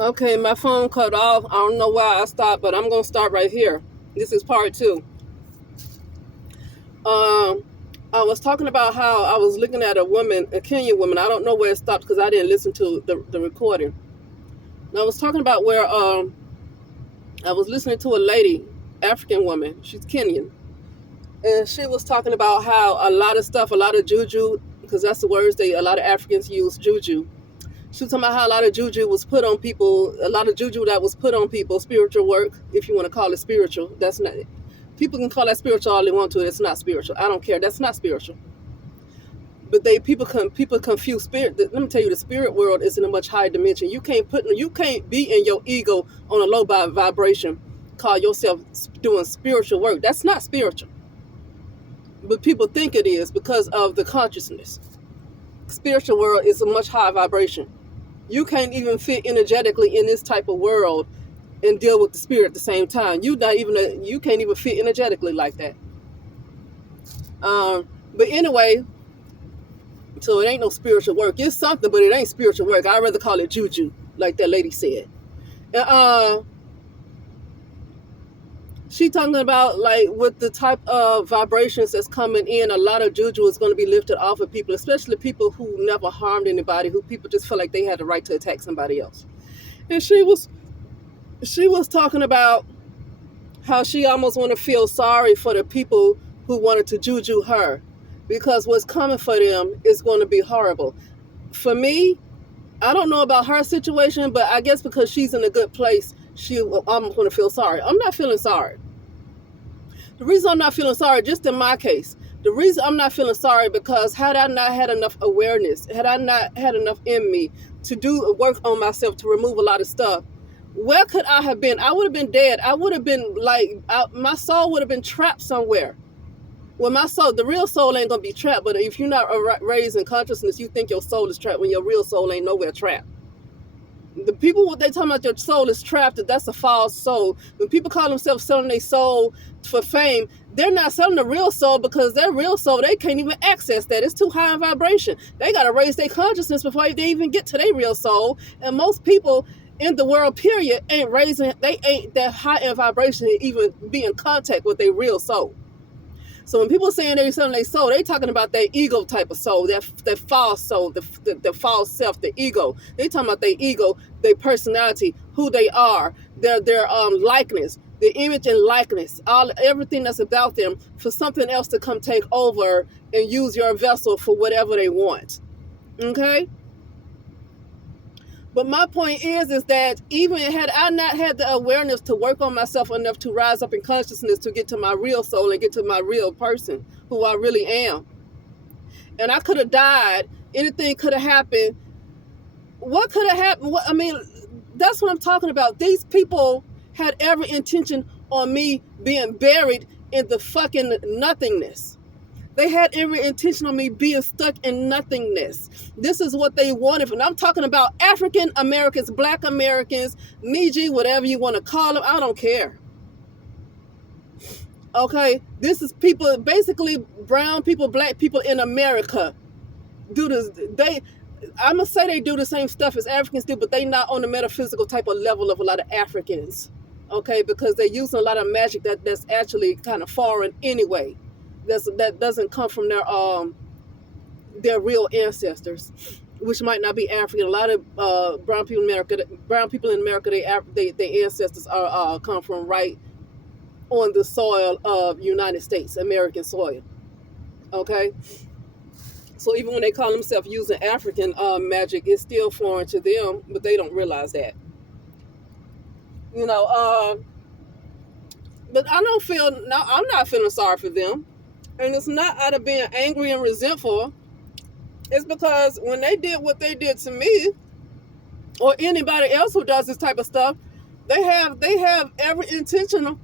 Okay, my phone cut off. I don't know why I stopped, but I'm gonna start right here. This is part two. Um, I was talking about how I was looking at a woman, a Kenyan woman. I don't know where it stopped because I didn't listen to the recording. And I was talking about where I was listening to a lady, African woman. She's Kenyan, and she was talking about how a lot of stuff, a lot of juju, because that's the words a lot of Africans use, juju. She was talking about how a lot of juju was put on people, a lot of juju that was put on people, spiritual work, if you want to call it spiritual. That's not, people can call that spiritual all they want to. It's not spiritual. I don't care. That's not spiritual. But people confuse spirit. Let me tell you, the spirit world is in a much higher dimension. You can't be in your ego on a low vibration, call yourself doing spiritual work. That's not spiritual. But people think it is because of the consciousness. Spiritual world is a much higher vibration. You can't even fit energetically in this type of world and deal with the spirit at the same time. You can't even fit energetically like that. But anyway, so it ain't no spiritual work. It's something, but it ain't spiritual work. I'd rather call it juju, like that lady said. And she talking about like with the type of vibrations that's coming in, a lot of juju is going to be lifted off of people, especially people who never harmed anybody, who people just feel like they had the right to attack somebody else. And she was talking about how she almost want to feel sorry for the people who wanted to juju her, because what's coming for them is going to be horrible. For me, I don't know about her situation, but I guess because she's in a good place, she almost want to feel sorry. I'm not feeling sorry. The reason I'm not feeling sorry, just in my case, the reason I'm not feeling sorry because had I not had enough awareness, had I not had enough in me to do work on myself to remove a lot of stuff, where could I have been? I would have been dead. I would have been my soul would have been trapped somewhere. Well, my soul, the real soul ain't gonna be trapped. But if you're not raised in consciousness, you think your soul is trapped when your real soul ain't nowhere trapped. The people, what they talking about your soul is trapped, that's a false soul. When people call themselves selling their soul for fame, they're not selling the real soul, because their real soul, they can't even access that. It's too high in vibration. They got to raise their consciousness before they even get to their real soul. And most people in the world, period, they ain't that high in vibration to even be in contact with their real soul. So when people saying they're selling their soul, they talking about their ego type of soul, that false soul, the false self, the ego. They talking about their ego, their personality, who they are, their likeness, the image and likeness, everything that's about them, for something else to come take over and use your vessel for whatever they want. Okay? But my point is that even had I not had the awareness to work on myself enough to rise up in consciousness to get to my real soul and get to my real person, who I really am, and I could have died, anything could have happened. What could have happened? I mean, that's what I'm talking about. These people had every intention on me being buried in the fucking nothingness. They had every intention on me being stuck in nothingness. This is what they wanted. And I'm talking about African Americans, Black Americans, Niji, whatever you want to call them. I don't care. Okay? This is people, basically brown people, Black people in America do this. I'm going to say they do the same stuff as Africans do, but they not on the metaphysical type of level of a lot of Africans. Okay? Because they're using a lot of magic that's actually kind of foreign anyway. That doesn't come from their real ancestors, which might not be African. A lot of brown people in America, their ancestors are come from right on the soil of United States, American soil. Okay, so even when they call themselves using African magic, it's still foreign to them, but they don't realize that. You know, but I don't feel. No, I'm not feeling sorry for them. And it's not out of being angry and resentful. It's because when they did what they did to me, or anybody else who does this type of stuff, they have every intention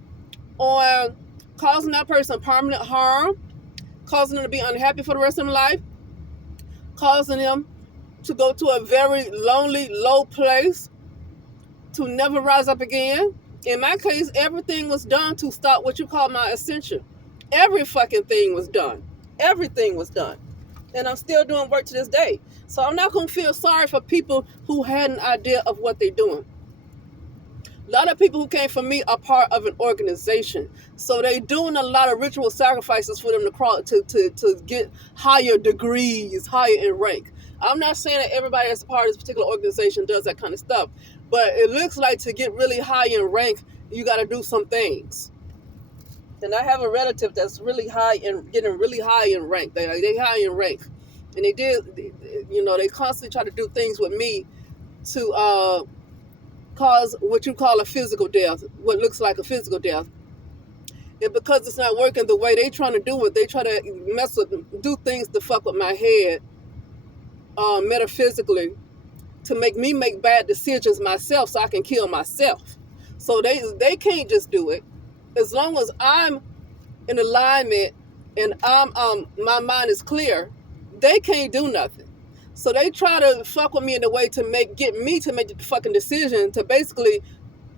on causing that person permanent harm, causing them to be unhappy for the rest of their life, causing them to go to a very lonely, low place, to never rise up again. In my case, everything was done to stop what you call my ascension. Every fucking thing was done. Everything was done. And I'm still doing work to this day. So I'm not going to feel sorry for people who had an idea of what they're doing. A lot of people who came from me are part of an organization. So they doing a lot of ritual sacrifices for them to crawl to get higher degrees, higher in rank. I'm not saying that everybody that's a part of this particular organization does that kind of stuff, but it looks like to get really high in rank, you got to do some things. And I have a relative that's really high and getting really high in rank. They high in rank, and they constantly try to do things with me to cause what you call a physical death, what looks like a physical death. And because it's not working the way they trying to do it, they try to do things to fuck with my head, metaphysically, to make me make bad decisions myself so I can kill myself. So they can't just do it. As long as I'm in alignment and my mind is clear, they can't do nothing. So they try to fuck with me in a way to get me to make the fucking decision to basically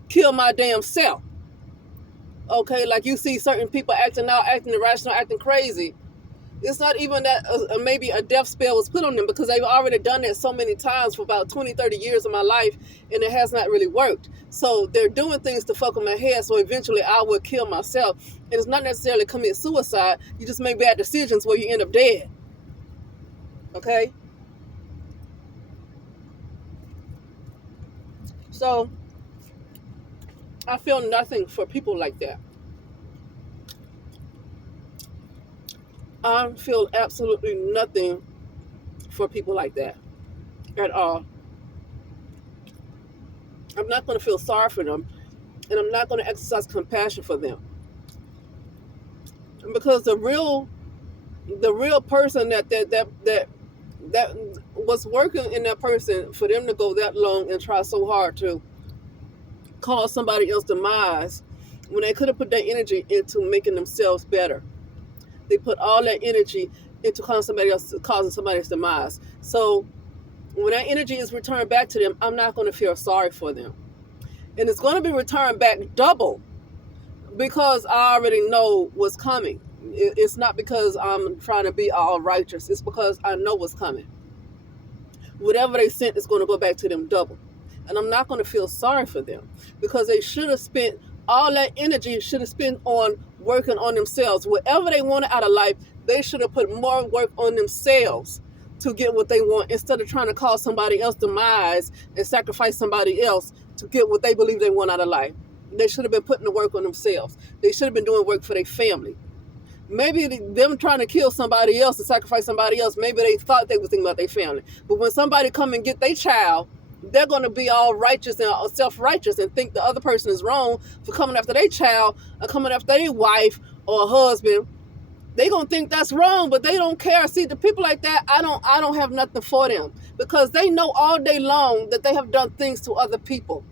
kill my damn self. Okay, like you see certain people acting out, acting irrational, acting crazy. It's not even that maybe a death spell was put on them, because they've already done that so many times for about 20, 30 years of my life, and it has not really worked. So they're doing things to fuck with my head, so eventually I will kill myself. And it's not necessarily commit suicide. You just make bad decisions where you end up dead. Okay? So I feel nothing for people like that. I feel absolutely nothing for people like that at all. I'm not going to feel sorry for them, and I'm not going to exercise compassion for them, because the real person that was working in that person, for them to go that long and try so hard to cause somebody else's demise when they could have put that energy into making themselves better. They put all that energy into causing somebody else's demise. So when that energy is returned back to them, I'm not going to feel sorry for them. And it's going to be returned back double, because I already know what's coming. It's not because I'm trying to be all righteous. It's because I know what's coming. Whatever they sent is going to go back to them double. And I'm not going to feel sorry for them, because they should have spent all that energy, should have spent on working on themselves. Whatever they wanted out of life, they should have put more work on themselves to get what they want, instead of trying to cause somebody else's demise and sacrifice somebody else to get what they believe they want out of life. They should have been putting the work on themselves. They should have been doing work for their family. Maybe them trying to kill somebody else and sacrifice somebody else, maybe they thought they were thinking about their family. But when somebody come and get their child, they're going to be all righteous and self-righteous and think the other person is wrong for coming after their child or coming after their wife or husband. They going to think that's wrong, but they don't care. See, the people like that, I don't have nothing for them, because they know all day long that they have done things to other people.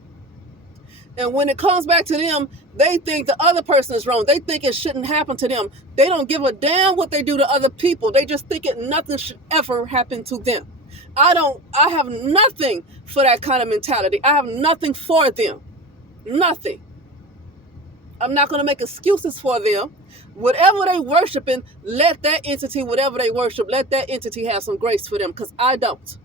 And when it comes back to them, they think the other person is wrong. They think it shouldn't happen to them. They don't give a damn what they do to other people. They just think nothing should ever happen to them. I have nothing for that kind of mentality. I have nothing for them. Nothing. I'm not going to make excuses for them. Whatever they worshiping, let that entity, whatever they worship, let that entity have some grace for them, because I don't.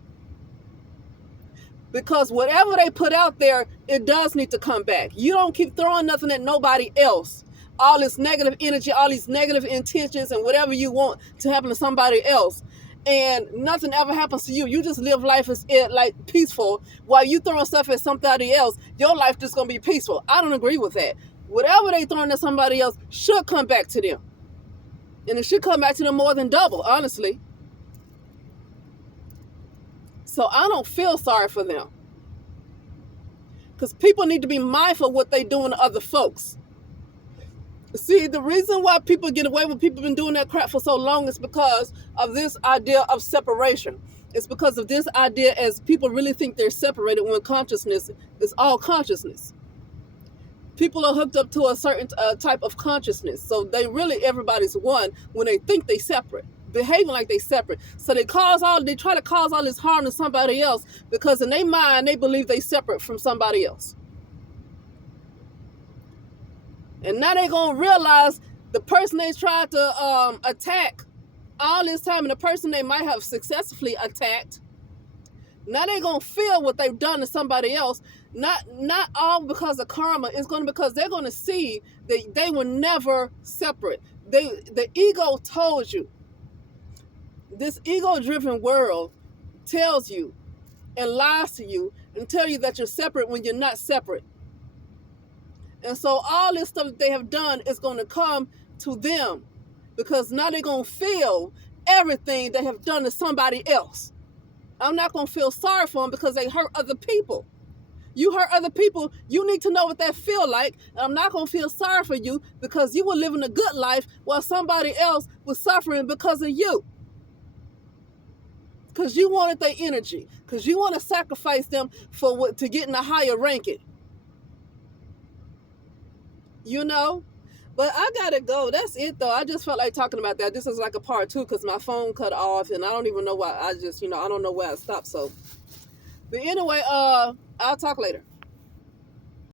Because whatever they put out there, it does need to come back. You don't keep throwing nothing at nobody else. All this negative energy, all these negative intentions, and whatever you want to happen to somebody else, and nothing ever happens to you. You just live life as like peaceful, while you throwing stuff at somebody else. Your life just gonna be peaceful. I don't agree with that. Whatever they throwing at somebody else should come back to them, and it should come back to them more than double, honestly. So I don't feel sorry for them, because people need to be mindful of what they doing to other folks. See, the reason why people get away with people been doing that crap for so long is because of this idea of separation. It's because of this idea, as people really think they're separated, when consciousness is all consciousness. People are hooked up to a certain type of consciousness. So everybody's one when they think they separate, behaving like they separate. So they try to cause all this harm to somebody else, because in their mind, they believe they separate from somebody else. And now they're going to realize the person they tried to attack all this time, and the person they might have successfully attacked, Now they're gonna feel what they've done to somebody else. Not all because of karma. It's gonna because they're gonna see that they were never separate. The ego told you. This ego-driven world tells you and lies to you and tell you that you're separate when you're not separate. And so all this stuff that they have done is going to come to them because now they're going to feel everything they have done to somebody else. I'm not going to feel sorry for them because they hurt other people. You hurt other people, you need to know what that feel like. And I'm not going to feel sorry for you because you were living a good life while somebody else was suffering because of you. Because you wanted their energy. Because you want to sacrifice them to get in a higher ranking. You know? But I gotta go. That's it though. I just felt like talking about that. This is like a part 2 because my phone cut off and I don't even know why. I don't know where I stopped. So, but anyway, I'll talk later.